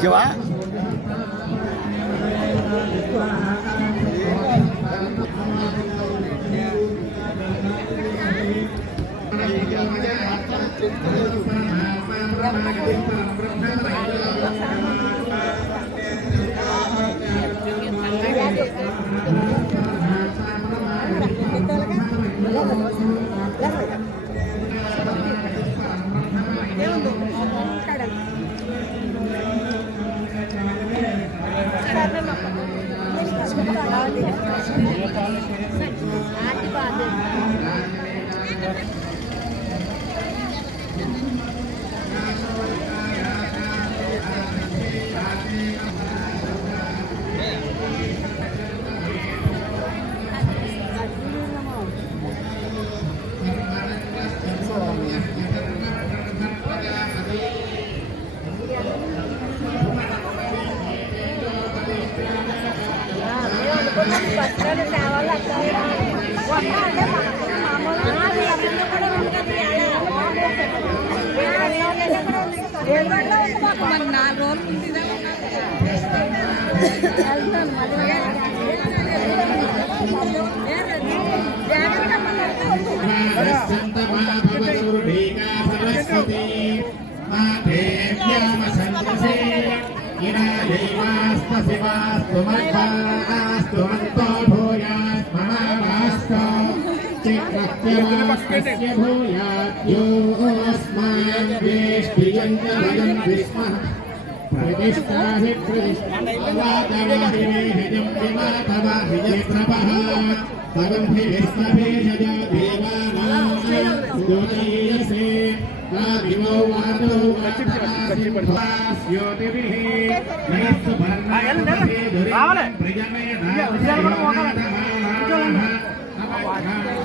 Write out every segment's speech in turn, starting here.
Siapa?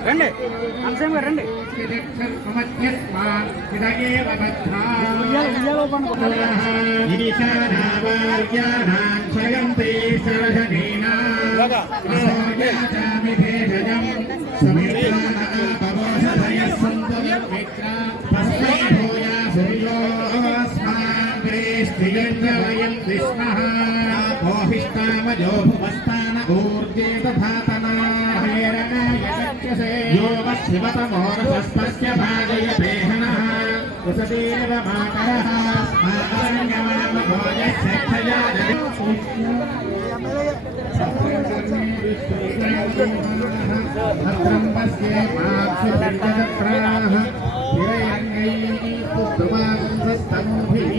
రండి అంశం రండి शिवतमोरसस्पस्य भागयते हनः कुसदेव मातरः स्माकरण्यमनमभोजस्यक्षया भद्रं पश्ये माक्षुर्जगत्राः हिरण्यैः पुत्रमागन्धस्तम्भिः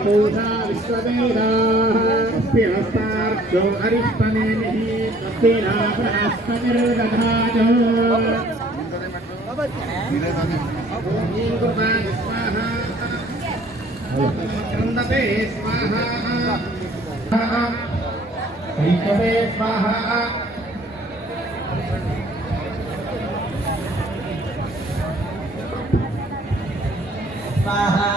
पूषा विश्ववेदाः स्थिरस्तार्क्ष्यो अरिष्टनेमिः स्थिरापहस्तनिर्दधाजो स्वाहा क्रन्दते स्वाहा कैकवे स्वाहा स्वाहा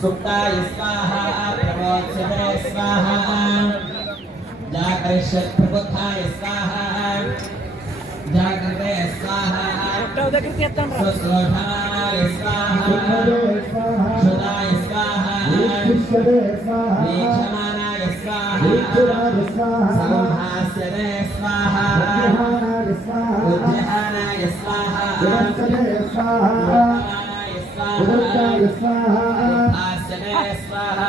सुप्ताय स्वाहा प्रबोध्यते स्वाहा जागरिष्यत् प्रबुद्धाय स्वाहा जागृते स्वाहा सुश्रोषणाय स्वाहा शुदाय स्वाहा वीक्षमाणाय स्वाहा संहास्यते स्वाहा उज्जहानाय स्वाहा Buddhaaya swaha,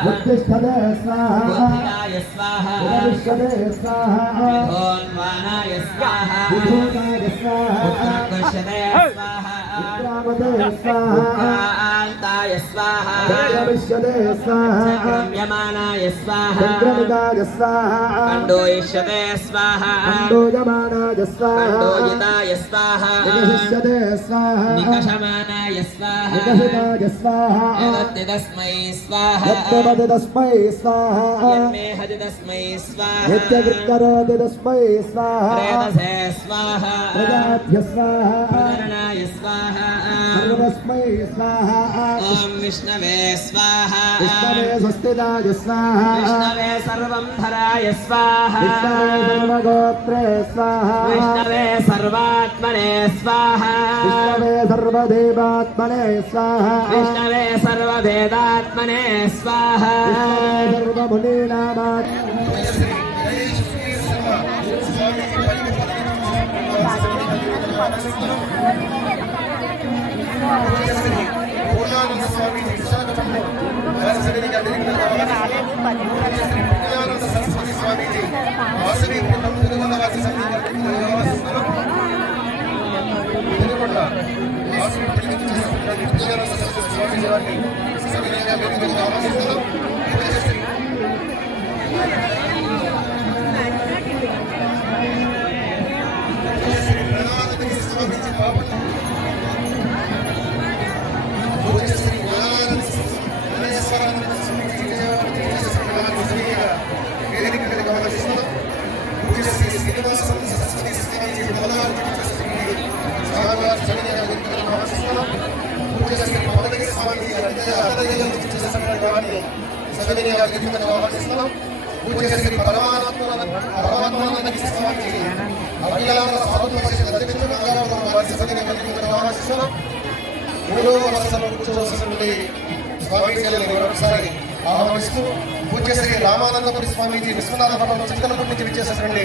Buddhistadaya swaha, Buddhaya swaha, Buddhistadaya swaha, Vidhonvanaya swaha, Vidhonaya swaha, Uttakashadaya swaha, Uttaramadaya swaha, चक्रमिष्यताय स्वाहा चक्रमिष्यते स्वाहा चक्रम्यमानाय स्वाहा चक्रमिताय स्वाहा खण्डोयिष्यते स्वाहा खण्डोयमानाय स्वाहा खण्डोयिताय स्वाहा निकषिष्यते स्वाहा निकषमानाय स्वाहा निकषिताय स्वाहा यदत्ति तस्मै स्वाहा यत्तवति तस्मै स्वाहा यन्मे हति तस्मै स्वाहा यत्यकृत्करोति तस्मै स्वाहा प्रेतसे स्वाहा प्रजाभ्य स्वाहा प्रकरणाय स्वाहा सर्वस्मै स्वाहा ॐ विष्णवे स्वाहा विष्णवे स्वस्तिदाय स्वाहा विष्णवे सर्वं धराय स्वाहा विष्णवे सर्वगोत्रे स्वाहा विष्णवे सर्वात्मने स्वाहा विष्णवे सर्वदेवात्मने स्वाहा विष्णवे सर्वभेदात्मने स्वाहा सर्वमुनीनामात् పూర్ణానంద స్వామీజీ విశాఖపట్నం వారసరిగా పూర్ణానంద సరస్వతి స్వామీజీ వాసవి పుట్నం తిరుమల వాసి తిరుమల వాసవి పూర్ణానంద సరస్వతి స్వామీజీ వారిని సవినయంగా వేదికగా ఆహ్వానిస్తున్నాం. స్వామీజీ పాప ఒకసారి ఆహ్వానిస్తూ పూజ్యశ్రీ రామానందపురి స్వామీజీ విశ్వనాథ మఠంలో చింతలపూడి నుంచి విచ్చేసినటువంటి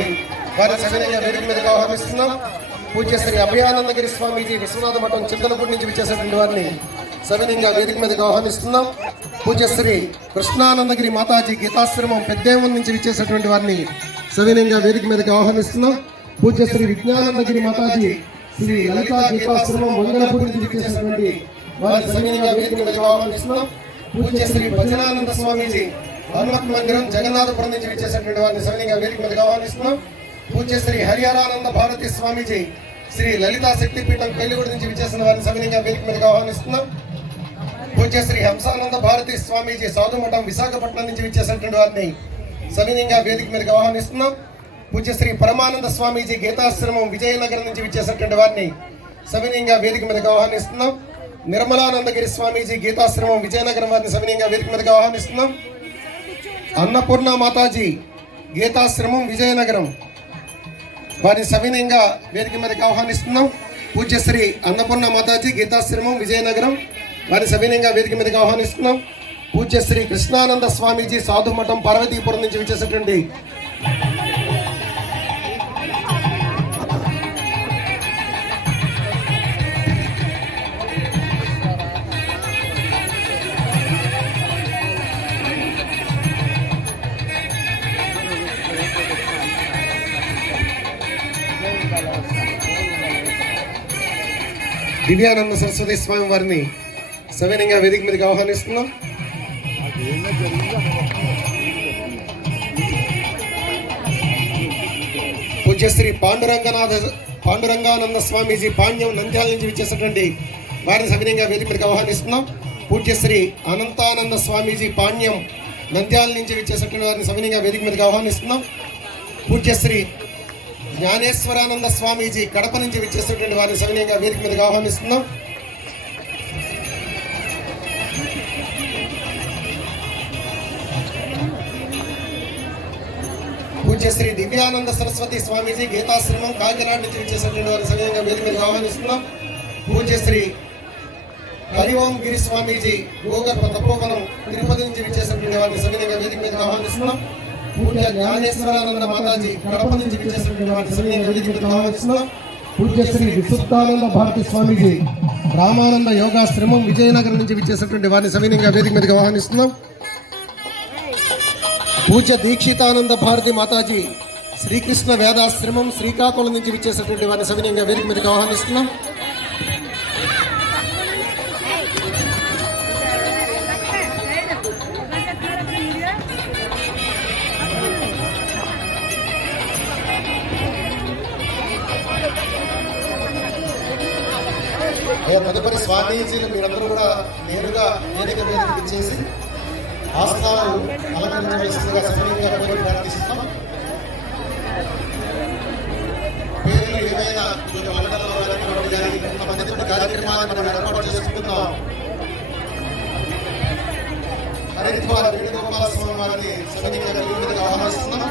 వారి సవినయంగా వేదిక మీదకి ఆహ్వానిస్తున్నాం. పూజ్యశ్రీ అభయానందగిరి స్వామీజీ విశ్వనాథ మఠం చింతలపూడి నుంచి విచ్చేసినటువంటి వారిని సవినయంగా వేదిక మీదకి ఆహ్వానిస్తున్నాం. పూజ్యశ్రీ కృష్ణానందగిరి మాతాజీ గీతాశ్రమం పెద్దేవం నుంచి విచ్చేసినటువంటి వారిని సవినయంగా వేదిక మీదకి ఆహ్వానిస్తున్నాం. పూజ్యశ్రీ విజ్ఞానందగిరి మాతాజీ శ్రీ లలితా గీతాశ్రమం మంగళపూడి నుంచి విచ్చేసినటువంటి వారిని సవినయంగా వేదిక మీదకి ఆహ్వానిస్తున్నాం. పూజ్యశ్రీ భజనానంద స్వామీజీ హనుమత్ మందిరం జగన్నాథపురం నుంచి విచ్చేసినటువంటి వారిని సవినయంగా వేదిక మీదకి ఆహ్వానిస్తున్నాం. పూజ్యశ్రీ హరిహరానంద భారతి స్వామీజీ శ్రీ లలితా శక్తిపీఠం పెళ్లిగూడి నుంచి విచ్చేసిన వారిని సవినయంగా వేదిక మీదకి ఆహ్వానిస్తున్నాం. పూజ్యశ్రీ హంసానంద భారతి స్వామీజీ సాధుమఠం విశాఖపట్నం నుంచి విచ్చేసినటువంటి వారిని సవినయంగా వేదిక మీదకి ఆహ్వానిస్తున్నాం. పూజ్యశ్రీ పరమానంద స్వామీజీ గీతాశ్రమం విజయనగరం నుంచి విచ్చేసినటువంటి వారిని సవినయంగా వేదిక మీదకి ఆహ్వానిస్తున్నాం. నిర్మలానందగిరి స్వామీజీ గీతాశ్రమం విజయనగరం వారిని సవినయంగా వేదిక మీదకి ఆహ్వానిస్తున్నాం. అన్నపూర్ణ మాతాజీ గీతాశ్రమం విజయనగరం వారిని సవినయంగా వేదిక మీదకి ఆహ్వానిస్తున్నాం. పూజ్యశ్రీ అన్నపూర్ణ మాతాజీ గీతాశ్రమం విజయనగరం వారిని సవినయంగా వేదిక మీదకి ఆహ్వానిస్తున్నాం. పూజ్యశ్రీ కృష్ణానంద స్వామీజీ సాధుమఠం పార్వతీపురం నుంచి విచ్చేసినటువంటి దివ్యానంద సరస్వతి స్వామి వారిని సవినయంగా వేదిక మీదకి ఆహ్వానిస్తున్నాం. పూజ్యశ్రీ పాండురంగానంద స్వామీజీ పాండ్యం నంద్యాల నుంచి విచ్చేసినటువంటి వారిని సవినయంగా వేదిక మీదకి ఆహ్వానిస్తున్నాం. పూజ్యశ్రీ అనంతానంద స్వామీజీ పాండ్యం నంద్యాల నుంచి విచ్చేసినటువంటి వారిని సవినయంగా వేదిక మీదకి ఆహ్వానిస్తున్నాం. పూజ్యశ్రీ జ్ఞానేశ్వరానంద స్వామీజీ కడప నుంచి విచ్చేసినటువంటి వారిని సవినయంగా వేదిక మీదకి ఆహ్వానిస్తున్నాం. పూజ్యశ్రీ దివ్యానంద సరస్వతి స్వామీజీ గీతాశ్రమం కాకినాడ నుంచి విచ్చేసినటువంటి వారిని సవినయంగా వేదిక మీదకి ఆహ్వానిస్తున్నాం. పూజ్యశ్రీ హరి ఓం గిరి స్వామీజీ గోగర్భ తపోవనం తిరుపతి నుంచి విచ్చేసినటువంటి వారిని సవినయంగా వేదిక మీదకి ఆహ్వానిస్తున్నాం. పూజ్య జ్ఞానేశ్వరానంద మాతాజీ కడప నుంచి విచ్చేసినటువంటి వారిని సవినయంగా వేదిక మీదకి ఆహ్వానిస్తున్నాం. పూజ్యశ్రీ విశుద్ధానంద భారతి స్వామీజీ రామానంద యోగాశ్రమం విజయనగరం నుంచి విచ్చేసినటువంటి వారిని సవినయంగా వేదిక మీదకి ఆహ్వానిస్తున్నాం. పూజ్య దీక్షితానంద భారతి మాతాజీ శ్రీకృష్ణ వేదాశ్రమం శ్రీకాకుళం నుంచి విచ్చేసినటువంటి వారిని సవినయంగా వేదిక మీదకి ఆహ్వానిస్తున్నాం. తదుపరి స్వామీజీలు మీరందరూ కూడా నేరుగా వేదిక మీదకి చేసి ఆసనాలు అలంకరించవలసిందిగా సమయంగా కోరి ప్రార్థిస్తున్నాం. పేర్లు ఏమైనా కొంచెం అలంకరణలో కానీ కొంతమంది కార్యక్రమాన్ని మనం ఏర్పాటు చేసుకుంటున్నాం. హరిద్వార వేణుగోపాల స్వామి వారిని సమయంగా వేదిక మీదకి ఆహ్వానిస్తున్నాం.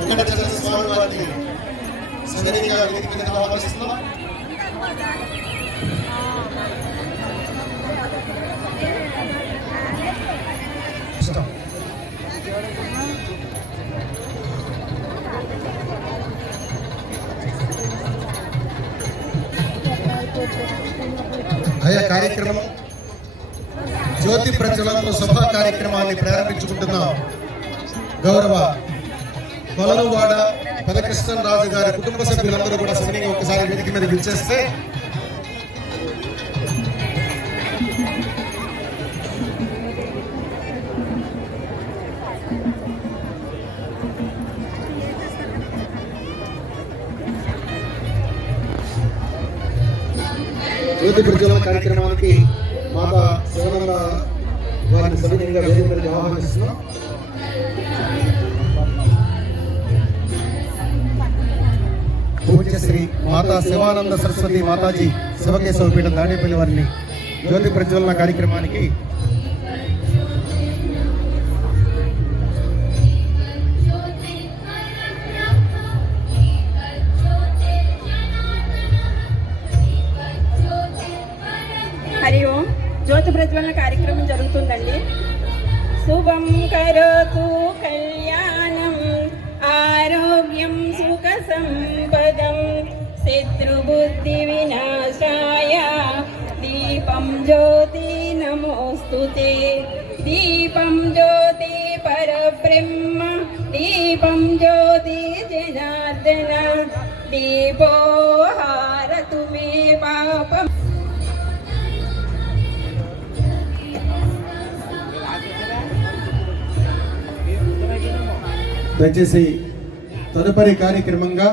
వెంకటచంద్ర స్వామి వారిని సమయంగా వేదిక మీదకి ఆహ్వానిస్తున్నాం. ఆయా కార్యక్రమం జ్యోతి ప్రజ్వలనతో సభా కార్యక్రమాన్ని ప్రారంభించుకుంటున్నాం. గౌరవ కొలనువాడ పదకృష్ణన్ రాజు గారి కుటుంబ సభ్యులందరూ కూడా సమయంగా ఒకసారి వేదిక మీద విచ్చేస్తే జ్యోతి ప్రజ్వలన కార్యక్రమానికి మాతా శివనంద వారిని సవినయంగా వేదిక మీదకి ఆహ్వానిస్తున్నాం. పూజ్యశ్రీ మాతా శివానంద సరస్వతి మాతాజీ శివకేశవ పీఠం దాడేపల్లి వారిని జ్యోతి ప్రజ్వలన కార్యక్రమానికి హరి ఓం. జ్యోతి ప్రజ్వలన కార్యక్రమం జరుగుతుందండి. శుభం కరోతు కళ్యాణం ఆరోగ్యం సుఖ సంపదం శత్రుబుద్ధి వినాశాయ దీపం జ్యోతి నమోస్తుతే దీపం జ్యోతి పరబ్రహ్మ దీపం జ్యోతి జనార్దన దీపో హారతు మే పాపం. దయచేసి తదుపరి కార్యక్రమంగా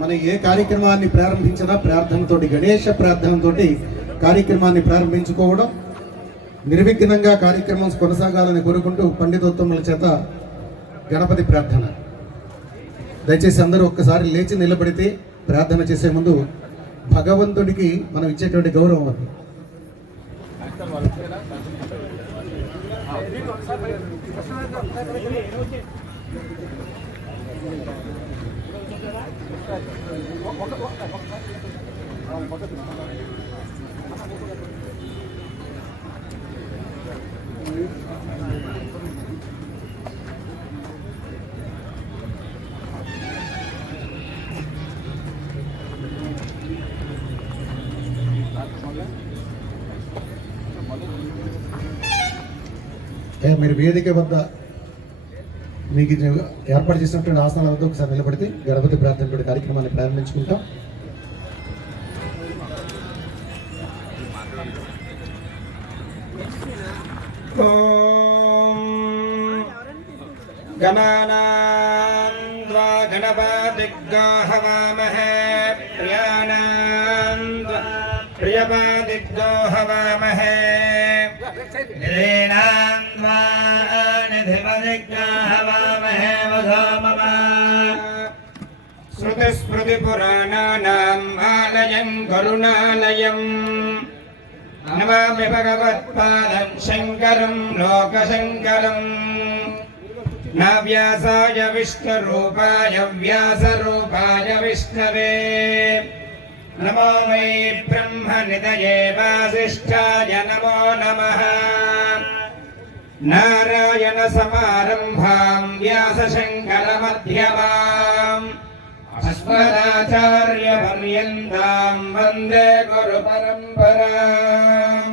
మనం ఏ కార్యక్రమాన్ని ప్రారంభించినా ప్రార్థనతో గణేష ప్రార్థనతో కార్యక్రమాన్ని ప్రారంభించుకోవడం, నిర్విఘ్నంగా కార్యక్రమం కొనసాగాలని కోరుకుంటూ పండితోత్తముల చేత గణపతి ప్రార్థన. దయచేసి అందరూ ఒక్కసారి లేచి నిలబడితే ప్రార్థన చేసే ముందు భగవంతుడికి మనం ఇచ్చేటువంటి గౌరవం అది. మీరు వేదిక వద్ద మీకు ఏర్పాటు చేసినటువంటి ఆసనాల వద్ద ఒకసారి నిలబడితే గణపతి ప్రార్థన కార్యక్రమాన్ని ప్రారంభించుకుంటాం. గణానాం త్వా గణపతిగ్గా హవామహే ప్రియాణాం త్వా ప్రియపతిగ్గా హవామహే నిధీనాం త్వా నిధిపతిగ్గా హవామహే వధోమమ శృతిస్మృతిపురాణానాం ఆలయం కరుణాలయం నమామి భగవత్పాదం శంకరం లోకశంకరం నవ్యాసాయ విష్ణురూపాయ వ్యాసరూపాయ విష్ణవే నమో వై బ్రహ్మనిధయే వాసిష్ఠాయ నమో నమః నారాయణ సమారంభాం వ్యాసశంకరమధ్యమాం అస్మదాచార్య పర్యంతాం వందే గురు పరంపరాం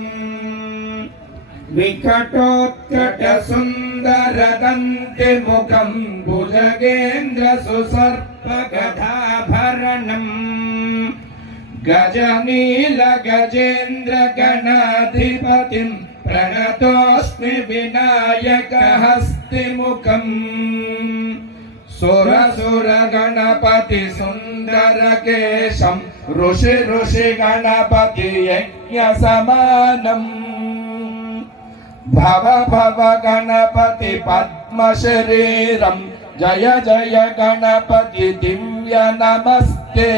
వికటోత్కట సుందరదంతి ముఖం భుజగేంద్ర సుసర్పగధాభరణం గజనీల గజేంద్ర గణాధిపతిం ప్రణతోస్మి వినాయక హస్తిముఖం సుర సుర గణపతి సుందర కేశం ఋషి ఋషి గణపతి యజ్ఞ సమానం భవ భవ గణపతి పద్మ శరీరం జయ జయ గణపతి దివ్య నమస్తే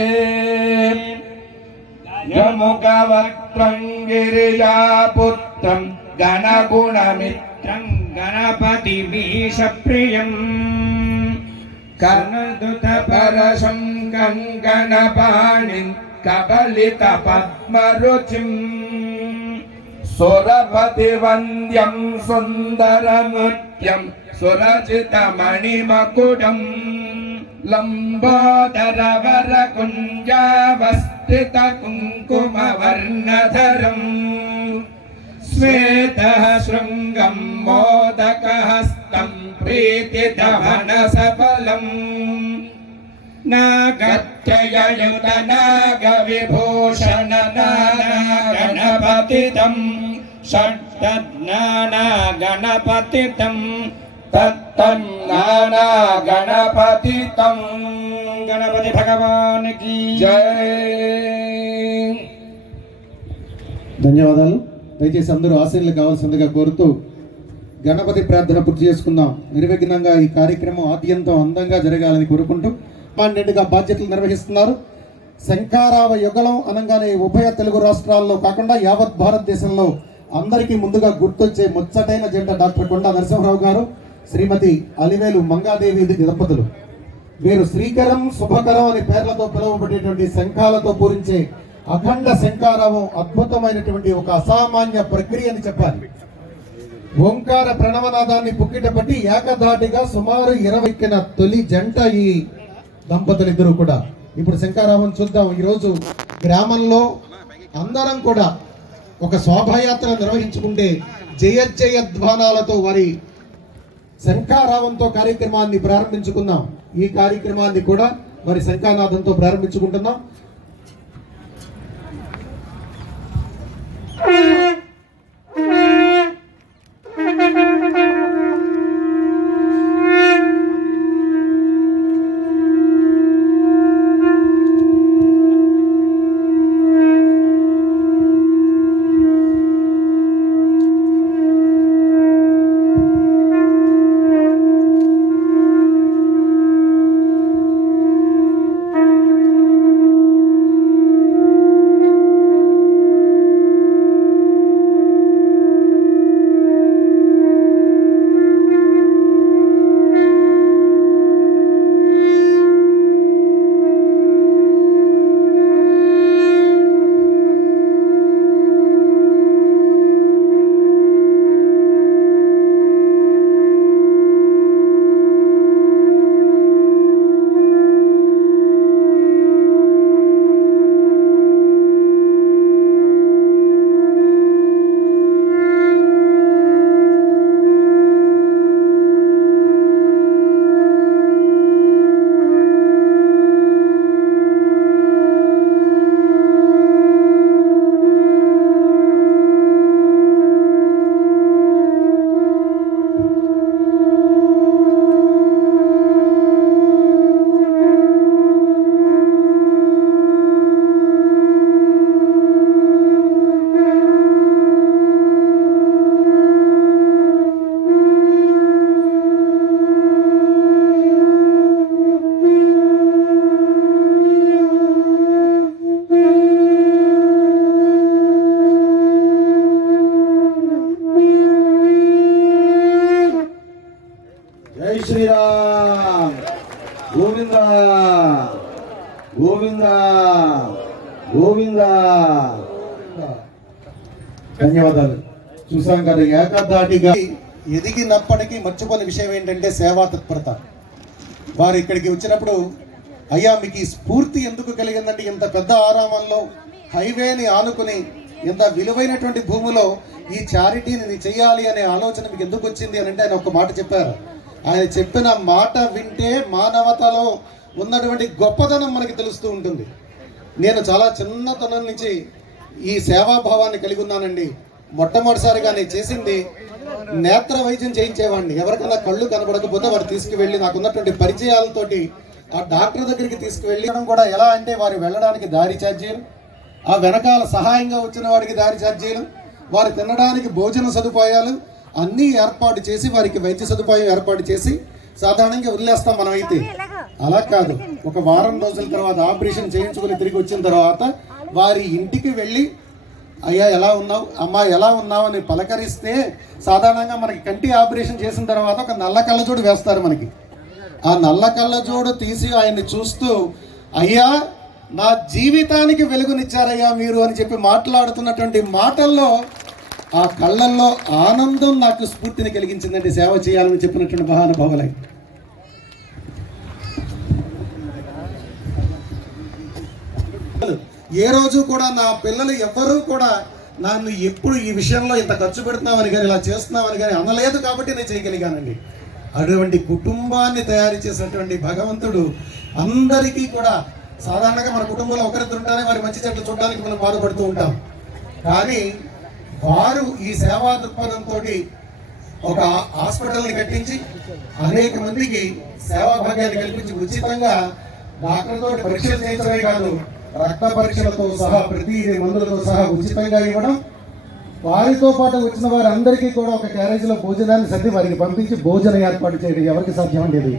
యముఖవక్త్రం గిరిజాపుత్రం గణగుణమిత్రం గణపతి మీషప్రియం కర్ణదుత పరశం గంగణపాణిం కబలిత పద్మరుచిం సురపతి వంద్యం సుందరనృత్యం సురజిత మణిమకుటం లంబోదర వర కుంజావస్థిత కుంకుమ వర్ణధరం శ్వేత శృంగం మోదకహస్తం ప్రీతిదవన సఫలం నాగత్యయుత నాగ విభూషణ గణపతితం షడ్జ్ఞాన గణపతితం తత్తన్నానా గణపతితం గణపతి భగవానికి జై. ధన్యవాదాలు. దయచేసి అందరూ ఆశీర్లు కావాల్సిందిగా కోరుతూ గణపతి ప్రార్థన పూర్తి చేసుకుందాం. నిర్విఘ్నంగా ఈ కార్యక్రమం ఆద్యంతం అందంగా జరగాలని కోరుకుంటూ నిండుగా బాధ్యతలు నిర్వహిస్తున్నారు. శంఖారావ యుగళం అనగానే ఉభయ తెలుగు రాష్ట్రాల్లో కాకుండా యావత్ భారతదేశంలో అందరికీ ముందుగా గుర్తొచ్చే ముచ్చటైన జంట డాక్టర్ కొండా నరసింహరావు గారు, శ్రీమతి అలివేలు మంగాదేవి దంపతులు. వీరు శ్రీకరం శుభకరం అనే పేర్లతో పిలువబడేటువంటి శంఖాలతో పూరించే అఖండ శంఖారావం అద్భుతమైనటువంటి ఒక అసామాన్య ప్రక్రియ అని చెప్పాలి. ఓంకార ప్రణవనాదాన్ని పుక్కిట పట్టి ఏకధాటిగా సుమారు 20 తొలి జంట ఈ దంపతులిద్దరూ కూడా. ఇప్పుడు శంఖారావం చూద్దాం. ఈరోజు గ్రామంలో అందరం కూడా ఒక శోభాయాత్ర నిర్వహించుకుంటే జయ జయధ్వానాలతో వారి శంఖారావంతో కార్యక్రమాన్ని ప్రారంభించుకుందాం. ఈ కార్యక్రమాన్ని కూడా వారి శంఖానాదంతో ప్రారంభించుకుంటున్నాం. శ్రీరామ్ గోవింద గోవింద గోవింద. ధన్యవాదాలు. చూసాం కదా ఏకధాటిగా ఎదిగినప్పటికీ మర్చిపోని విషయం ఏంటంటే సేవా తత్పరత. వారు ఇక్కడికి వచ్చినప్పుడు అయ్యా మీకు ఈ స్ఫూర్తి ఎందుకు కలిగిందంటే ఇంత పెద్ద ఆరామంలో హైవేని ఆనుకుని ఇంత విలువైనటువంటి భూమిలో ఈ చారిటీని చేయాలి అనే ఆలోచన మీకు ఎందుకు వచ్చింది అని అంటే ఆయన ఒక మాట చెప్పారు. ఆయన చెప్పిన మాట వింటే మానవతలో ఉన్నటువంటి గొప్పతనం మనకి తెలుస్తూ ఉంటుంది. నేను చాలా చిన్నతనం నుంచి ఈ సేవాభావాన్ని కలిగి ఉన్నానండి. మొట్టమొదటిసారిగా నేను చేసింది నేత్ర వైద్యం చేయించేవాడిని. ఎవరికైనా కళ్ళు కనబడకపోతే వారు తీసుకువెళ్ళి నాకున్నటువంటి పరిచయాలతోటి ఆ డాక్టర్ దగ్గరికి తీసుకువెళ్ళడం కూడా ఎలా అంటే వారు వెళ్ళడానికి దారి ఛార్జీలు, ఆ వెనకాల సహాయంగా వచ్చిన వాడికి దారి ఛార్జీలు, వారు తినడానికి భోజన సదుపాయాలు అన్నీ ఏర్పాటు చేసి వారికి వైద్య సదుపాయం ఏర్పాటు చేసి సాధారణంగా వదిలేస్తాం మనం. అయితే అలా కాదు, ఒక వారం రోజుల తర్వాత ఆపరేషన్ చేయించుకుని తిరిగి వచ్చిన తర్వాత వారి ఇంటికి వెళ్ళి అయ్యా ఎలా ఉన్నావు, అమ్మా ఎలా ఉన్నావు అని పలకరిస్తే సాధారణంగా మనకి కంటి ఆపరేషన్ చేసిన తర్వాత ఒక నల్ల కళ్ళజోడు వేస్తారు మనకి. ఆ నల్ల కళ్ళజోడు తీసి ఆయన్ని చూస్తూ అయ్యా నా జీవితానికి వెలుగునిచ్చారయ్యా మీరు అని చెప్పి మాట్లాడుతున్నటువంటి మాటల్లో ఆ కళ్ళల్లో ఆనందం నాకు స్ఫూర్తిని కలిగించిందండి సేవ చేయాలని చెప్పినటువంటి మహానుభావులై. ఏ రోజు కూడా నా పిల్లలు ఎవ్వరూ కూడా నన్ను ఎప్పుడు ఈ విషయంలో ఇంత ఖర్చు పెడుతున్నామని కానీ ఇలా చేస్తున్నామని కానీ అనలేదు కాబట్టి నేను చేయగలిగానండి. అటువంటి కుటుంబాన్ని తయారు చేసినటువంటి భగవంతుడు అందరికీ కూడా సాధారణంగా మన కుటుంబంలో ఒకరిద్దరు ఉంటారే వారి మంచి చెట్లు చూడడానికి మనం బాధపడుతూ ఉంటాం. కానీ వారు ఈ సేవా దృక్పథంతో ఒక హాస్పిటల్ని కట్టించి అనేక మందికి సేవా భాగ్యాన్ని కల్పించి ఉచితంగా డాక్టర్తో పరీక్షలు చేయించడమే కాదు రక్త పరీక్షలతో సహా ప్రతి మందులతో సహా ఉచితంగా ఇవ్వడం, వారితో పాటు వచ్చిన వారందరికీ కూడా ఒక క్యారేజీలో భోజనాన్ని సర్ది వారికి పంపించి భోజనం ఏర్పాటు చేయడం ఎవరికి సాధ్యం ఉండేది.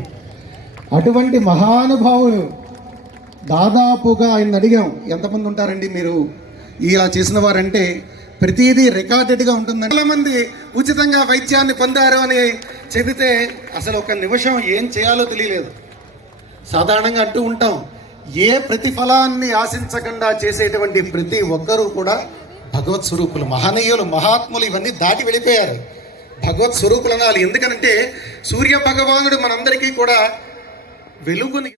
అటువంటి మహానుభావులు దాదాపుగా ఆయన అడిగాం ఎంతమంది ఉంటారండి మీరు ఇలా చేసిన వారంటే ప్రతిదీ రికార్డెడ్గా ఉంటుందండి. చాలా మంది ఉచితంగా వైద్యాన్ని పొందారు అని చెబితే అసలు ఒక నిమిషం ఏం చేయాలో తెలియలేదు. సాధారణంగా అంటూ ఉంటాం, ఏ ప్రతిఫలాన్ని ఆశించకుండా చేసేటువంటి ప్రతి ఒక్కరూ కూడా భగవత్ స్వరూపులు, మహనీయులు, మహాత్ములు ఇవన్నీ దాటి వెళ్ళిపోయారు. భగవత్ స్వరూపులు అనాలి. ఎందుకంటే సూర్య భగవానుడు మనందరికీ కూడా వెలుగుని